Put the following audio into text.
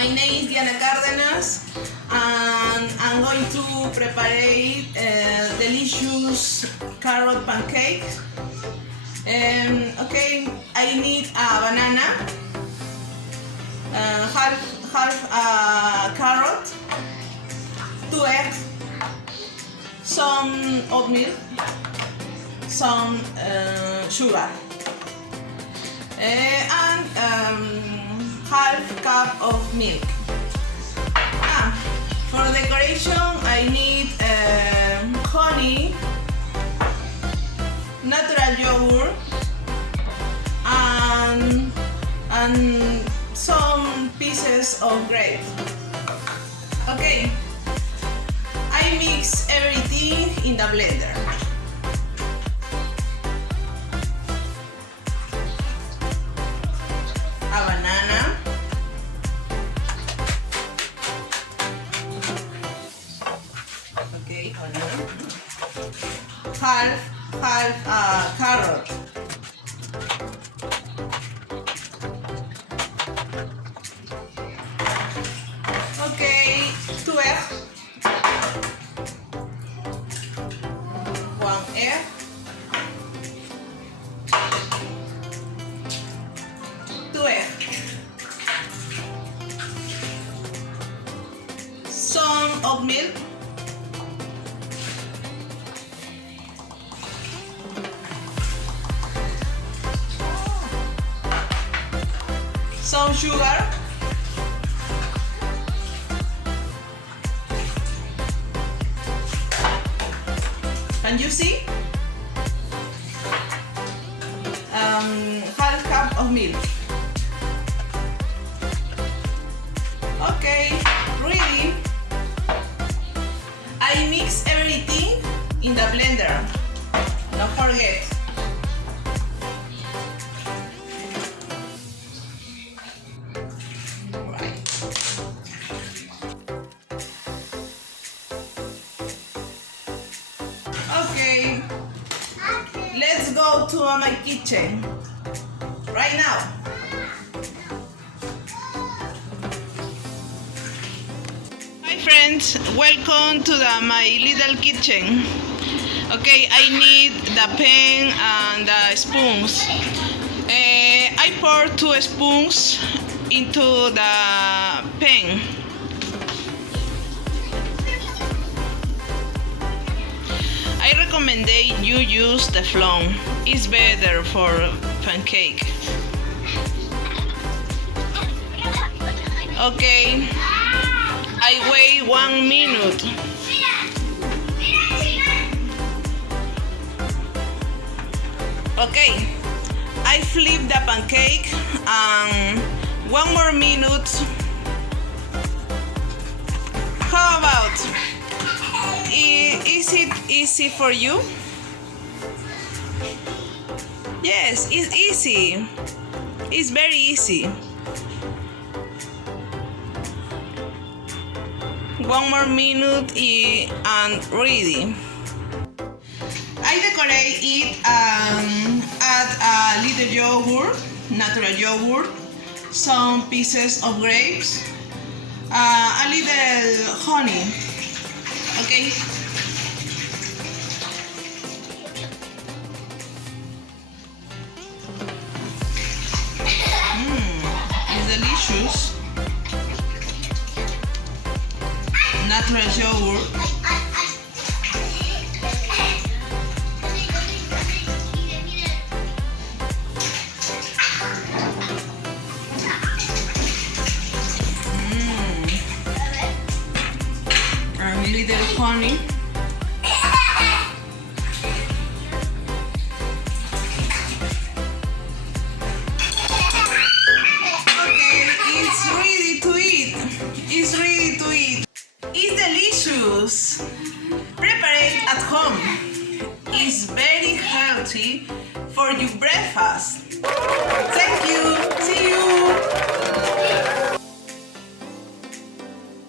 My name is Diana Cárdenas, and I'm going to prepare delicious carrot pancake. Okay, I need a banana, half a carrot, 2 eggs, some oatmeal, some sugar, and half cup of milk. For decoration, I need honey, natural yogurt, and some pieces of grape. Okay, I mix everything in the blender. A banana, okay, banana, half carrot, okay, 2 eggs, 1 egg, 2 eggs, some oatmeal, some sugar, can you see? Half cup of milk. Okay, ready. I mix everything in the blender. Don't forget. Right. Okay, let's go to my kitchen right now. Hi friends, welcome to my little kitchen. Okay, I need the pan and the spoons. I pour 2 spoons into the pan. I recommend you use the flour. It's better for pancake. Okay, I wait 1 minute. Okay, I flip the pancake and 1 more minute. How about? Is it easy for you? Yes, it's easy. It's very easy. 1 more minute and ready. I decorate it and add a little yogurt, natural yogurt, some pieces of grapes, a little honey. Okay. It's delicious. Natural yogurt. And a little honey. It's ready to eat. It's delicious. Prepare it at home. It's very healthy for your breakfast. Thank you. See you.